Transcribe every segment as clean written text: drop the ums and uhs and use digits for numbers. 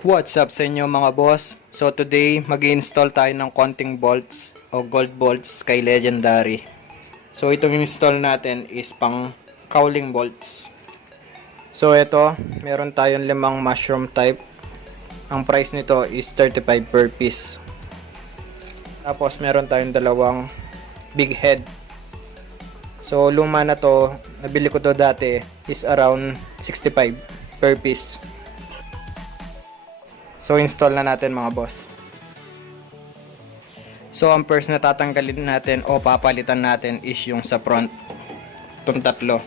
What's up sa inyo mga boss? So today mag-install tayo ng Konting bolts o gold bolts kay Legendary. So itong install natin is pang cowling bolts. So ito, meron tayong 5 mushroom type. Ang price nito is 35 per piece. Tapos meron tayong 2 big head. So luma na to, nabili ko to dati, is around 65 per piece. So install na natin mga boss. So ang first na tatanggalin natin o papalitan natin is yung sa front. Itong tatlo.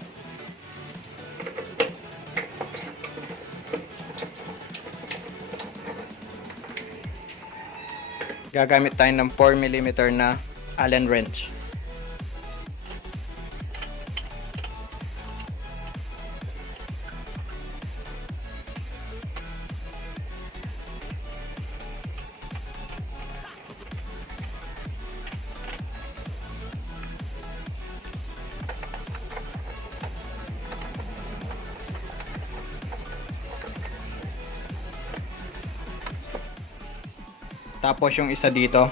Gagamit tayo ng 4mm na Allen wrench. Tapos yung isa dito.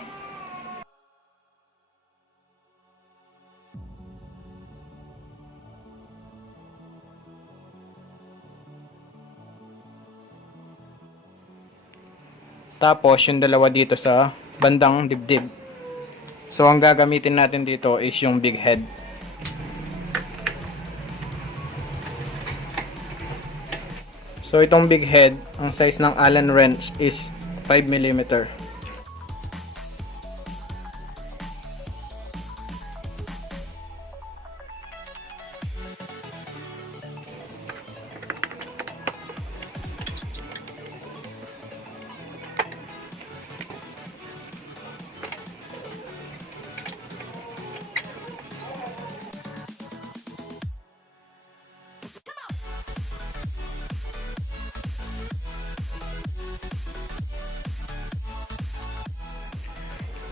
Tapos yung dalawa dito sa bandang dibdib. So ang gagamitin natin dito is yung big head. So itong big head, ang size ng Allen wrench is 5mm.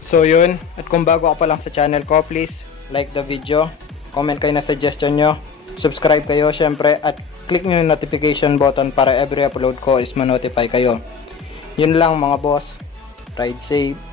So yun, at kung bago ka pa lang sa channel ko, please like the video, comment kayo na suggestion nyo, subscribe kayo syempre, at click nyo yung notification button para every upload ko is ma-notify kayo. Yun lang mga boss, ride safe.